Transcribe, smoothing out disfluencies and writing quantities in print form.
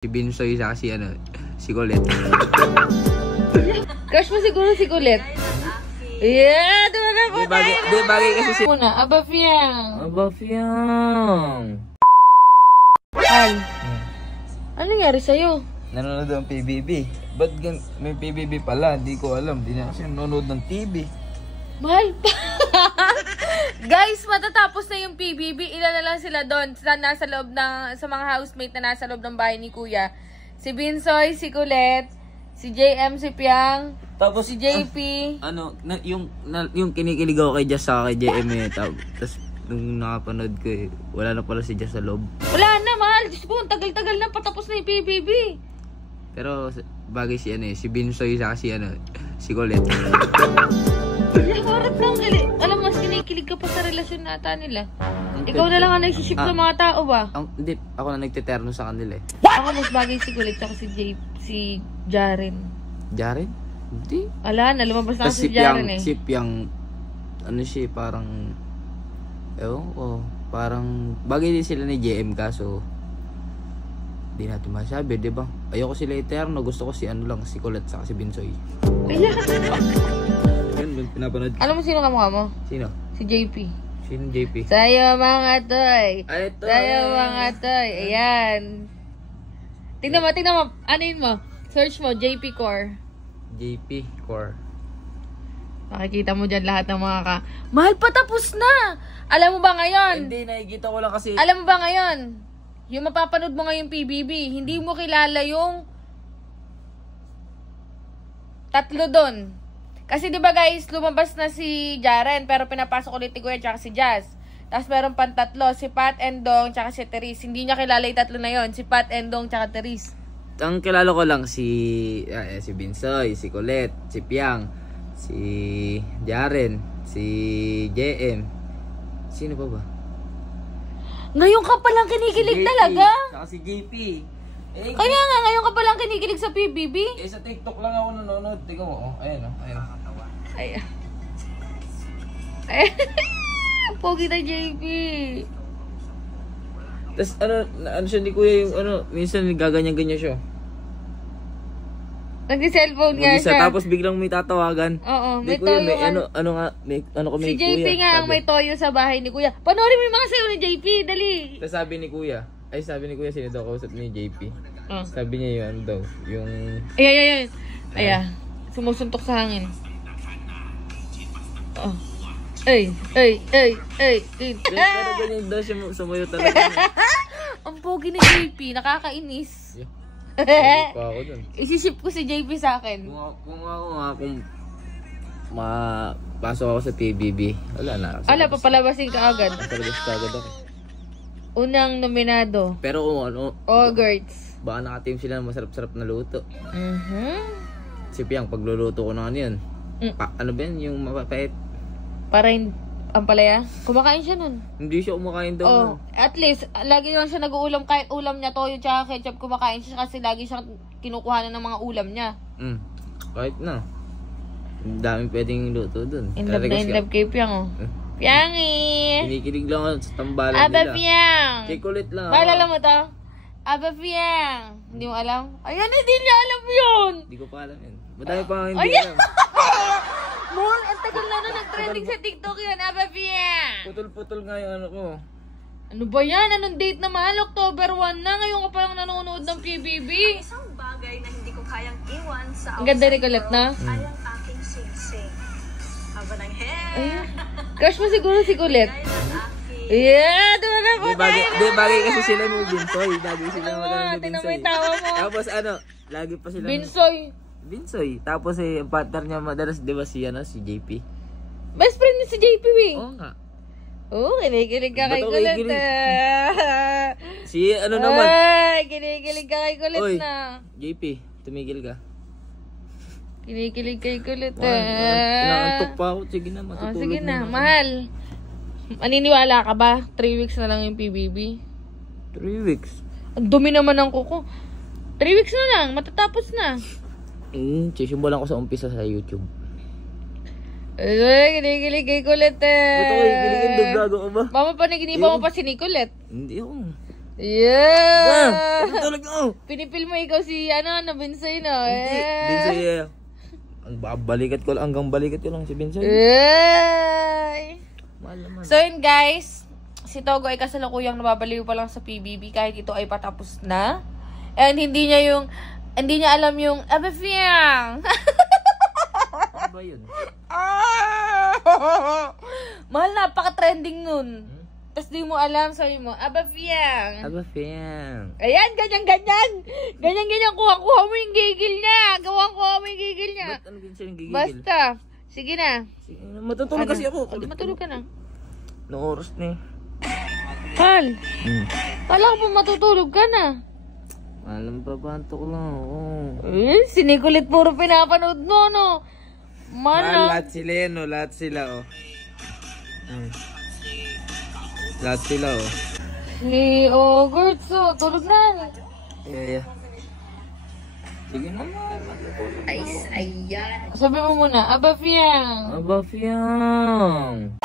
Si Binsoy sa si si Colette. Crush mo siguro si Colette. Yeah, diba na po tayo. Di bagay kasi si... Muna, Abafiang. Al, ano nangyari sa'yo? Nanonood ng PBB. Ba't may PBB pala? Di ko alam. Di na kasi nanonood ng TV. Mahal pa. Guys, matatapos na yung PBB. Ilan na lang sila doon. Nasa loob ng, sa mga housemate na nasa loob ng bahay ni Kuya. Si Binsoy, si Colette, si JM, si Piang, Tapos si JP. Yung kinikilig ako kay Jess saka kay JM eh. Tapos nung nakapanood ko eh, wala na pala si Jess sa loob. Wala na, mahal. Diyos ko, tagal-tagal na patapos na yung PBB. Pero bagay si si Binsoy saka si Colette. Harap lang, alam mas kinikilig ka pa sa relasyon nata nila. Ikaw na lang ang nagsiship sa mga tao ba? Hindi, ako na nagteterno sa kanila eh. Ako mas bagay si Colette tsaka si Jaren. Jaren? Hindi. Ala na, lumabas na Si si Jaren eh. Si Piang, siya parang, parang bagay din sila ni JM kaso di natin masabi, di ba? Ayoko sila eterno, gusto ko si si Colette saka si Binsoy. Yun, pinapanood. Alam mo sino kamukha mo? Sino? Si JP. Sino JP? Sa'yo mga toy. Ay, toy. Sa'yo mga toy. Ayan. Tingnan mo. Anuin mo? Search mo, JP Core. JP Core. Makikita mo dyan lahat ng mga Mahal, patapos na! Alam mo ba ngayon? Hindi, nakikita ko lang kasi... Alam mo ba ngayon? Yung mapapanood mo ngayon PBB, hindi mo kilala yung tatlo doon. Kasi di ba guys, lumabas na si Jaren, pero pinapasok ulit ni Kuya tsaka si Jazz. Tapos meron pang tatlo, si Pat, Endong, tsaka si Therese. Hindi niya kilala yung tatlo na yon, si Pat, Endong, tsaka Therese. Ang kilala ko lang si Binsoy, si Colette, si Piang, si Jaren, si JM. Sino pa ba? Ngayon ka palang kinikilig JP, talaga? Saka si JP. Kaya nga, ngayon ka palang kinikilig sa PBB? Sa TikTok lang ako nanonood. Tingnan mo, ayan. Ay. Pogi na JP. Tapos siya ni Kuya yung minsan gaganyan-ganyan siya. Nagdi-cellphone nga siya. Tapos biglang may tatawagan. Oo, may Kuya, toyo. may kami Si ni JP Kuya. nga ang may toyo sa bahay ni Kuya. Panoorin mo yung mga sayo ni JP, dali. Tapos sabi ni Kuya, sino daw kausap ni JP? Oh. Sabi niya yung Ay, sumusuntok sa hangin. Oh. Ay. Pero ganyan daw siya sumuyo talaga. Ang pogi ni JP, nakakainis. Pa ako dun. Isiship ko si JP sa akin. Kung mapasok ako sa PBB, wala na. Ala, papalabasin ka agad. Papalabas ka agad ako. Unang nominado. Pero kung Ogerts. baka nakateam sila ng masarap-sarap na luto. Si Piang, pagluluto ko ng yan. Ano ba yan? Yung mapapait? Para ang palaya? Kumakain siya nun. Hindi siya kumakain daw. Oh, at least, lagi lang siya nag-uulam. Kahit ulam niya, toyo tsaka ketchup, kumakain siya kasi lagi siyang kinukuha ng mga ulam niya. Kahit na. Ang daming pwedeng luto dun. In love kay Piang, oh. Piangi! Kinikilig lang ako sa tambalan Aba, nila. Piang! Kay Colette lang ako. Maalala mo to? Aba, Piang! Hindi mo alam? Ayan, hindi niya alam yun! Hindi ko pa alam yun. Madami pa hindi alam. Mon, ang tagal na nag-trending sa TikTok yun, Aba, Piang! Putol-putol nga yung ko. Ano ba yan? Anong date na mahal? October 1 na. Ngayon ka palang nanonood ng PBB. Isang bagay na hindi ko kayang iwan sa Ang ganda ni Colette na. ay ang aking sing-sing. Haba ng hair. Ayun. Crush mo siguro si Colette. Ay, ang aking... Yeah, diba na po tayo? Di bagay kasi sila ni Binsoy. Lagi sila magano ni tingnan mo Binsoy. yung tawa mo. Tapos lagi pa sila. Binsoy. Tapos ang partner niya madalas di ba si JP? Best friend niya si JP, eh. Oo nga. Oo, kinikilig ka kay Ba't ako Colette. kikilig? Si naman. Ay, kinikilig ka kay Colette Oy, na. JP, tumigil ka. Kinikilig kay Colette. Inaantok pa ako. Sige na, matutulog Sige na, muna. mahal. Maniniwala ka ba? 3 weeks na lang yung PBB. 3 weeks. Ang dumi naman ng kuko. 3 weeks na lang, matatapos na. Sisimulan ko sa umpisa sa YouTube. Ay, kinikilig kay Colette. Ba't ako kikiligin? Gago ka ba? Mama, panaginipan mo pa si Nicolette. Hindi ako. Yeah! Tulog na. Pinipil mo ikaw si, Binsoy, no? Hindi. Binsoy, ang balikat ko lang, hanggang balikat ko lang si Binsoy. Ay! Mahal naman. So yun guys, si Togo ay kasalukuyang nababaliw pa lang sa PBB kahit ito ay patapos na. And hindi niya alam yung Abafiyang. Ano ba yun? Mahal, napaka-trending nun. Tapos di mo alam, sabi mo, Abafiyang. Abafiyang. Ayan, ganyan. Ganyan, kuha mo yung gigil niya. Kuha mo yung gigil niya. Ba't ano Binsoy yung gigigil? Basta, sige na. Sige, matutulog kasi ako. Matulog ka na. Noong oras na eh. Hal, kala ko pa matutulog ka na. Alam pa, bantok lang ako. Si Nicolette puro pinapanood mo, no? Lahat sila yan, no? Lahat sila, oh. Lahat sila, oh. Si Gertzo, tulog na. Yeah. Sige naman. Ayan. Sabi mo muna, Abafiyang. Abafiyang.